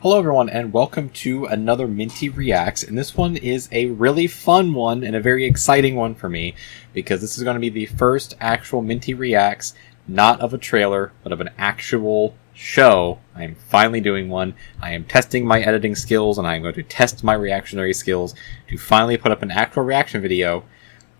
Hello everyone and welcome to another Minty Reacts, and this one is a really fun one and a very exciting one for me because this is going to be the first actual Minty Reacts, not of a trailer, but of an actual show. I am finally doing one. I am testing my editing skills and I am going to test my reactionary skills to finally put up an actual reaction video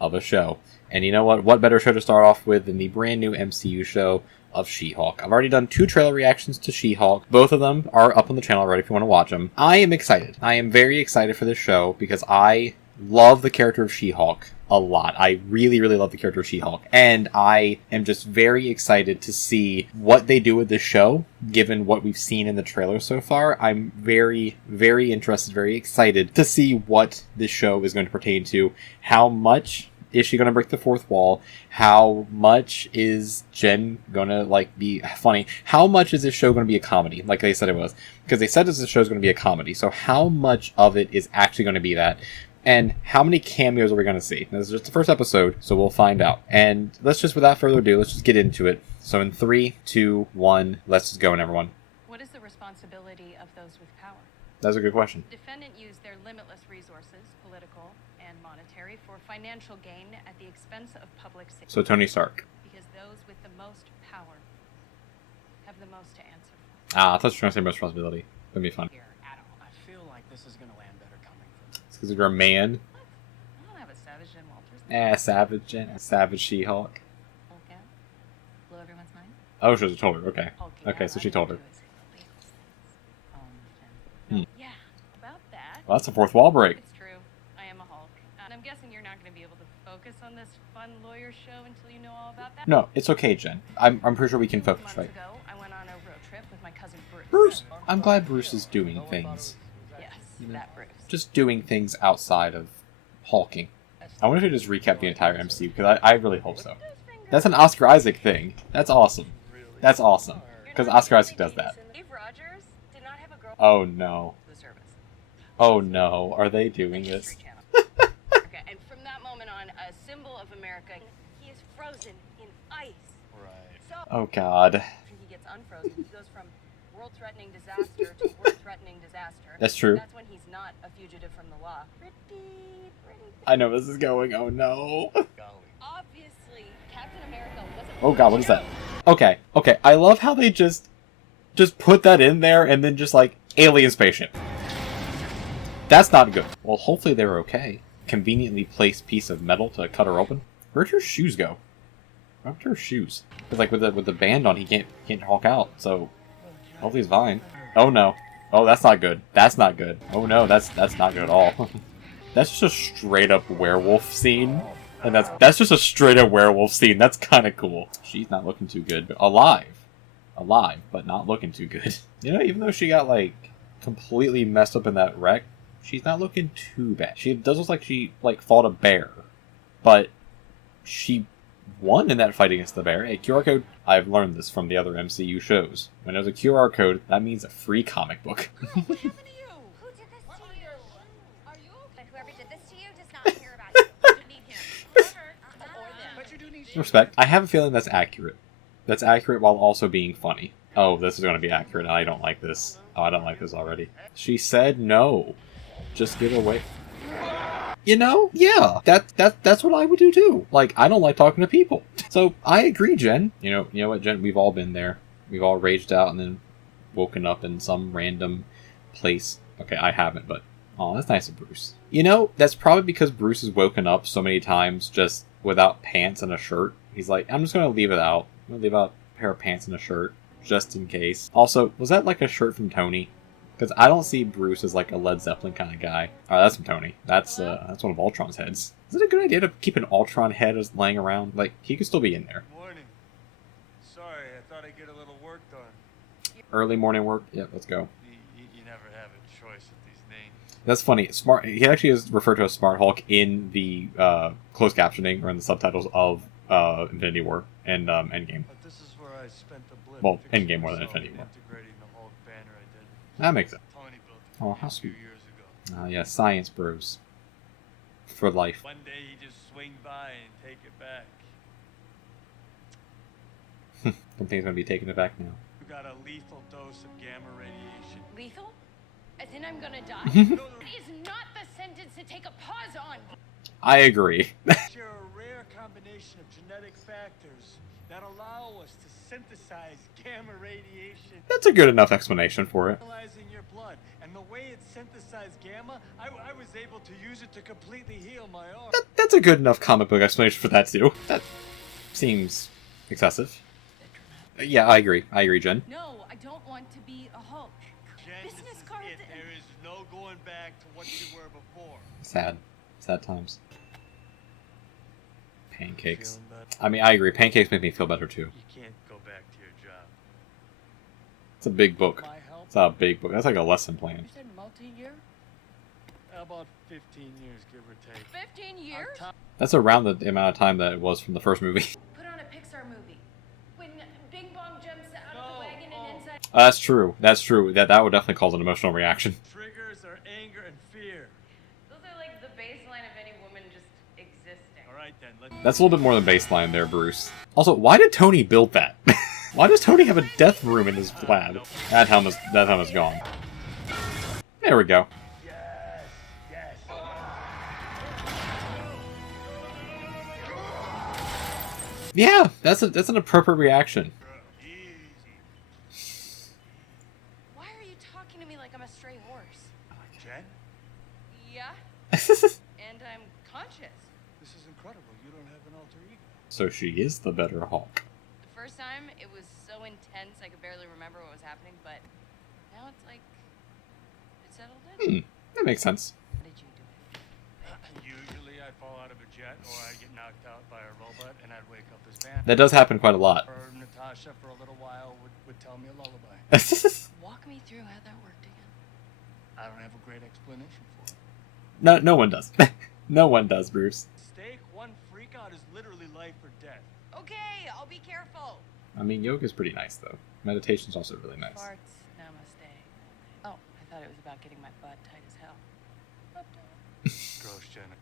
of a show. And you know what? What better show to start off with than the brand new MCU show of She-Hulk. I've already done 2 trailer reactions to She-Hulk. Both of them are up on the channel already if you want to watch them. I am excited. I am very excited for this show because I love the character of She-Hulk a lot. I really, really love the character of She-Hulk. And I am just very excited to see what they do with this show, given what we've seen in the trailer so far. I'm very, very interested, very excited to see what this show is going to pertain to, how much is she going to break the fourth wall? How much is Jen going to, be funny? How much is this show going to be a comedy, like they said it was? Because they said this show is going to be a comedy. So how much of it is actually going to be that? And how many cameos are we going to see? This is just the first episode, so we'll find out. And let's just, without further ado, let's just get into it. So in 3, 2, 1, let's just go in, everyone. What is the responsibility of those with power? That's a good question. The defendant used their limitless resources, political and monetary, for financial gain at the expense of public safety. So Tony Stark. Because those with the most power have the most to answer for. I thought you were going to say most responsibility. That'd be fun. Here at all. I feel like this is gonna land better coming from. It's because you're a man. What? I don't have a Savage Jen Walters. Savage Jen. Savage She-Hulk. Hulk out? Blow everyone's mind? Oh, she told her. Okay. Hulk Okay, out. so she told her. Jen. Yeah, about that. Well, that's a fourth wall break. It's true. I am a Hulk. And I'm guessing you're not going to be able to focus on this fun lawyer show until you know all about that. No, it's okay, Jen. I'm pretty sure we can focus, Months right? ago, I went on a road trip with my cousin Bruce. Bruce! I'm glad Bruce is doing things. Yes, that Bruce. Just doing things outside of hulking. I wonder if they just recap the entire MCU, because I really hope so. That's an Oscar Isaac thing. That's awesome. That's awesome. Because Oscar Isaac does that. Steve Rogers did not have a girl. Oh no. The service. Oh no. Are they doing this? History Channel. Okay, and from that moment on, a symbol of America, he is frozen in ice. Right. So Oh god. after he gets unfrozen, he goes from world-threatening disaster to world-threatening disaster. That's true. That's when he's not a fugitive from the law. Pretty. I know where this is going. Oh no. Obviously, Captain America wasn't. Oh god, what is that? Okay. I love how they just put that in there and then just alien spaceship. That's not good. Well, hopefully they were okay. Conveniently placed piece of metal to cut her open. Where'd her shoes go? Where'd her shoes? Because with the band on, he can't Hulk out. So hopefully he's fine. Oh no. Oh, that's not good. That's not good. Oh no, that's not good at all. That's just a straight up werewolf scene. And that's just a straight up werewolf scene. That's kind of cool. She's not looking too good. Alive, but not looking too good. You know, even though she got completely messed up in that wreck, she's not looking too bad. She does look like she fought a bear, but she won in that fight against the bear. A QR code. I've learned this from the other MCU shows. When there's a QR code, that means a free comic book. What happened to you? Who did this to you? Are you okay? Whoever did this to you does not care about you. You need him. Or her. Or them. But you do need Respect. I have a feeling that's accurate. That's accurate while also being funny. Oh, this is going to be accurate. I don't like this. Oh, I don't like this already. She said no. Just get away. You know? Yeah. That's what I would do too. I don't like talking to people. So I agree, Jen. You know what, Jen? We've all been there. We've all raged out and then woken up in some random place. Okay, I haven't, but oh, that's nice of Bruce. You know, that's probably because Bruce has woken up so many times just without pants and a shirt. He's like, I'm just going to leave it out. I'm going to leave out a pair of pants and a shirt just in case. Also, was that a shirt from Tony? Because I don't see Bruce as a Led Zeppelin kind of guy. Oh, that's from Tony. That's one of Ultron's heads. Is it a good idea to keep an Ultron head as laying around? He could still be in there. Morning. Sorry, I thought I'd get a little work done. Early morning work. Yeah, let's go. You never have a choice with these names. That's funny. Smart. He actually is referred to as Smart Hulk in the closed captioning or in the subtitles of Infinity War and Endgame. But this is where I spent the blip. Well, fixing Endgame more than myself Infinity War. and integrating the Hulk banner I did. That makes sense. Tony built it Oh, for how me a few sweet. years ago. Yeah, science bros. For life. One day he just swing by and take it back. Don't think he's going to be taking it back now. You got a lethal dose of gamma radiation. Lethal? As in I'm gonna die. It is not the sentence to take a pause on. I agree. Share a rare combination of genetic factors that allow us to synthesize gamma radiation That's a good enough explanation for it. analyzing your blood. And the way it synthesized gamma, I was able to use it to completely heal my arm. That's a good enough comic book explanation for that too. That seems excessive. Yeah, I agree. I agree, Jen. No, I don't want to be a Hulk. Jen, this Business is cards it. There is no going back to what you were before. Sad. Sad times. Pancakes. Feeling better? I mean, I agree. Pancakes make me feel better too. You can't go back to your job. It's a big book. My help? It's not a big book. That's like a lesson plan. You said multi-year? About 15 years, give or take. 15 years? Our time- That's around the amount of time that it was from the first movie. Put on a Pixar movie. When Bing Bong jumps out of the wagon and inside. That's true. That's true. That would definitely cause an emotional reaction. Triggers are anger and fear. Those are like the baseline of any woman just existing. All right then, let's. That's a little bit more than baseline there, Bruce. Also, why did Tony build that? Why does Tony have a death room in his lab? That helmet's gone. There we go. Yes, yes. Yeah, that's an appropriate reaction. Easy. Why are you talking to me like I'm a stray horse? Jen, Yeah, and I'm conscious. this is incredible. You don't have an alter ego. So she is the better Hulk. The first time, it was so intense I could barely remember what was happening, but now it's like it settled in. That makes sense. How did you do it? Usually I'd fall out of a jet or I'd get knocked out by a robot and I'd wake up as Batman. That does happen quite a lot. Or Natasha for a little while would tell me a lullaby. Walk me through how that worked again. I don't have a great explanation for it. No one does. No one does, Bruce. Steak, one freak out is literally life or death. Okay, I'll be careful. I mean, yoga's pretty nice though. Meditation's also really nice. Farts, namaste. Oh, I thought it was about getting my butt tight as hell. Gross, Jenna.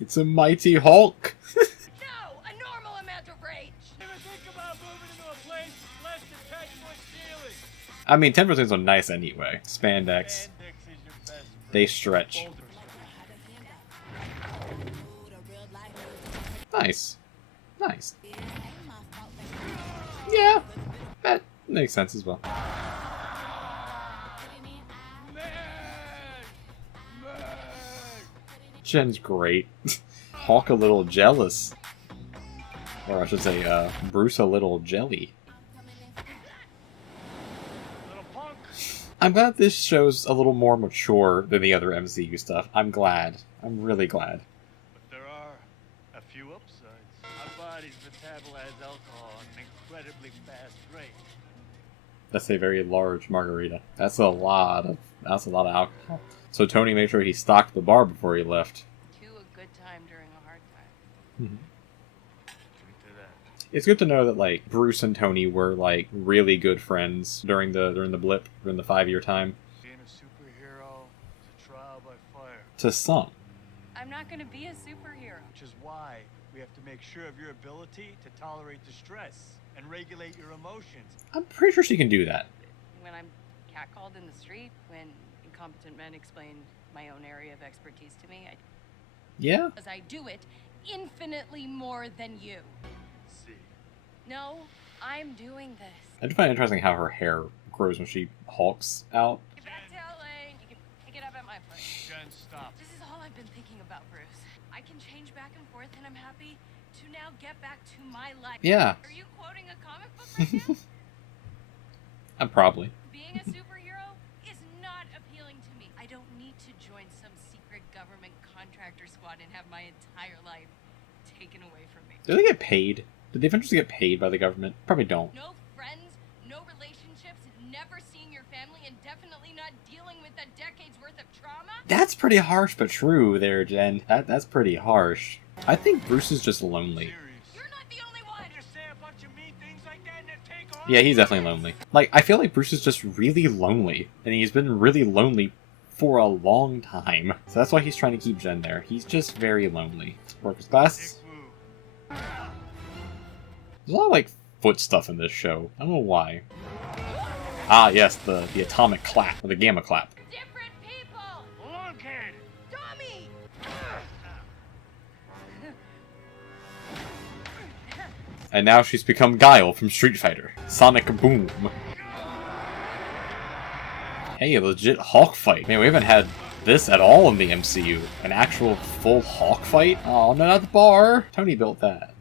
It's a mighty Hulk. No, a normal amount of rage. Ever think about moving into a place with less than 10-foot ceilings? I mean, 10% are nice anyway. Spandex. Spandex is your best They friend. stretch. Boulders. Nice. Nice. Yeah, that makes sense as well. Jen's great. Hawk a little jealous. Or I should say, Bruce a little jelly. Little punk. I'm glad this show's a little more mature than the other MCU stuff. I'm glad. I'm really glad. But there are a few upsides. Our bodies metabolize alcohol at an incredibly fast rate. That's a very large margarita. That's a lot of alcohol. So Tony made sure he stocked the bar before he left. To a good time during a hard time. Drink to that. It's good to know that like Bruce and Tony were like really good friends during the blip, during the 5-year time. Being a superhero is a trial by fire. To some. I'm not gonna be a superhero. Which is why we have to make sure of your ability to tolerate distress and regulate your emotions. I'm pretty sure she can do that. When I'm catcalled in the street, when incompetent men explain my own area of expertise to me, Yeah? because I do it infinitely more than you. See. No, I'm doing this. I do find it interesting how her hair grows when she hulks out. Get back to LA and you can pick it up at my place. Jen, stop. This is all I've been thinking about, Bruce. I can change back and forth and I'm happy to now get back to my life. Yeah. Are you quoting a comic book right now? I'm probably. Being a superhero is not appealing to me. I don't need to join some secret government contractor squad and have my entire life taken away from me. Do they get paid? Did the Avengers get paid by the government? Probably don't. No friends, no relationships, never seeing your family, and definitely not dealing with a decade's worth of trauma? That's pretty harsh but true there, Jen. That's pretty harsh. I think Bruce is just lonely. Serious. You're not the only one! Just say a bunch of mean things like that and then take off. Yeah, he's definitely lonely. Like, I feel like Bruce is just really lonely. And he's been really lonely for a long time. So that's why he's trying to keep Jen there. He's just very lonely. Workers' class. Dick move. There's a lot of, like, foot stuff in this show. I don't know why. Ah, yes, the atomic clap, or the gamma clap. Different people! Lunkhead! Tommy! And now she's become Guile from Street Fighter. Sonic Boom. Hey, a legit Hulk fight. Man, we haven't had this at all in the MCU. An actual full Hulk fight? Oh, no, not the bar. Tony built that.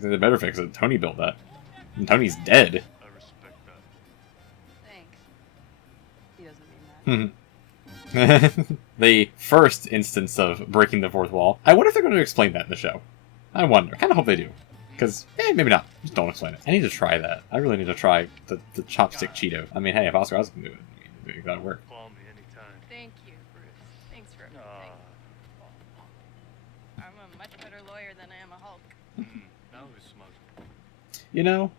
They better fix it. Tony built that. And Tony's dead. I respect that. Thanks. He doesn't mean that. The first instance of breaking the fourth wall. I wonder if they're going to explain that in the show. I wonder. I kind of hope they do. Because, maybe not. Just don't explain it. I need to try that. I really need to try the chopstick Cheeto. I mean, hey, if Oscar Isaac can do it, maybe that'll work. Call me anytime. Thank you, Bruce. Thanks for everything. I'm a much better lawyer than I am a Hulk. Now who's smoking? You know,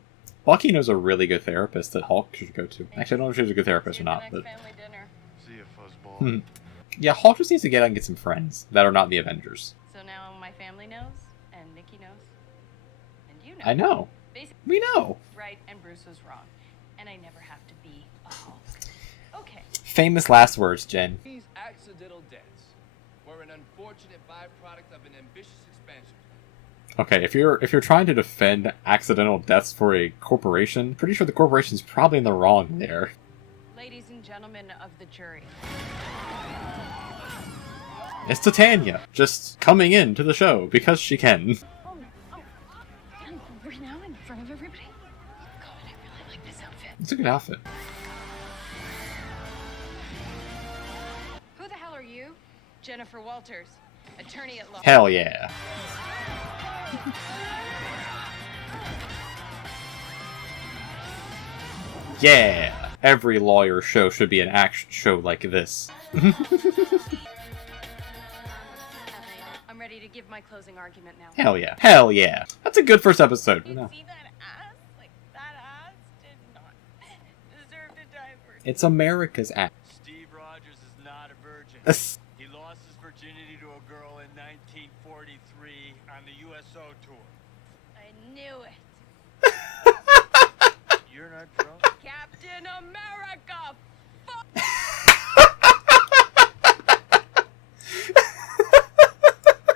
Bucky knows a really good therapist that Hulk should go to. Actually, I don't know if she's a good therapist or not, but... Family dinner. See ya, fuzzball. Yeah, Hulk just needs to get out and get some friends that are not the Avengers. So now my family knows, and Nikki knows, and you know. I know. Basically, We know. right, and Bruce was wrong, and I never have to be a Hulk. Okay. Famous last words, Jen. These accidental deaths were an unfortunate byproduct of an ambitious expansion. Okay, if you're trying to defend accidental deaths for a corporation, pretty sure the corporation's probably in the wrong there. Ladies and gentlemen of the jury. It's Titania, just coming into the show because she can. Oh, right now in front of everybody? God, I really like this outfit. It's a good outfit. Who the hell are you? Jennifer Walters, attorney at law. Hell yeah. Yeah! Every lawyer show should be an action show like this. I'm ready to give my closing argument now. Hell yeah. Hell yeah. That's a good first episode. You No. see that ass? Like, that ass did not deserve to die for. It's America's act. Steve Rogers is not a virgin. He lost his virginity to a girl in 1943 on the USO tour. I knew it. You're not drunk? Captain America!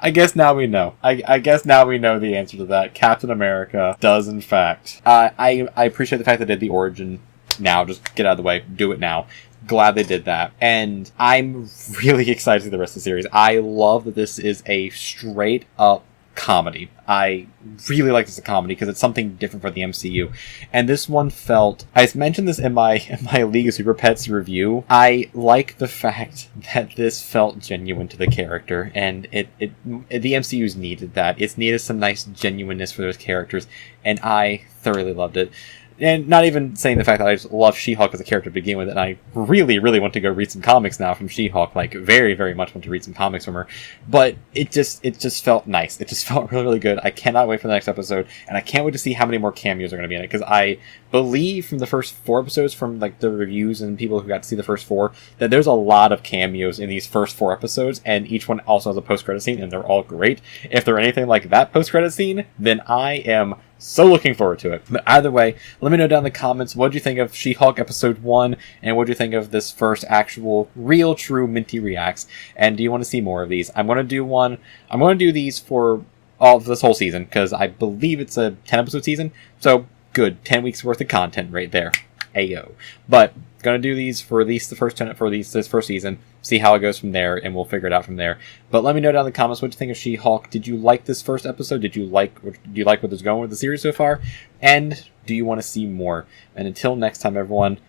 I guess now we know. I guess now we know the answer to that. Captain America does, in fact. I appreciate the fact they did the origin now. Just get out of the way. Do it now. Glad they did that. And I'm really excited to see the rest of the series. I love that this is a straight up comedy. I really like this as a comedy because it's something different for the MCU. And this one felt, I mentioned this in my League of Super Pets review, I like the fact that this felt genuine to the character, and the MCU's needed that. It's needed some nice genuineness for those characters, and I thoroughly loved it. And not even saying the fact that I just love She-Hulk as a character to begin with, and I really, really want to go read some comics now from She-Hulk, like, very, very much want to read some comics from her. But it just felt nice. It just felt really, really good. I cannot wait for the next episode, and I can't wait to see how many more cameos are going to be in it, because I believe from the first 4 episodes, from, like, the reviews and people who got to see the first 4, that there's a lot of cameos in these first 4 episodes, and each one also has a post-credit scene, and they're all great. If they're anything like that post-credit scene, then I am so looking forward to it. But either way, let me know down in the comments what you think of She-Hulk episode 1, and what you think of this first actual, real, true Minty Reacts. And do you want to see more of these? I'm going to do these for this whole season, because I believe it's a 10 episode season. So good, 10 weeks worth of content right there. Ayo. But gonna do these for at least the first 10 for this first season. See how it goes from there, and we'll figure it out from there. But let me know down in the comments what you think of She-Hulk. Did you like this first episode? Do you like what's going with the series so far? And do you want to see more? And until next time, everyone,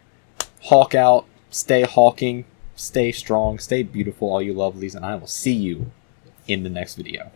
Hulk out, stay hulking, stay strong, stay beautiful, all you lovelies, and I will see you in the next video.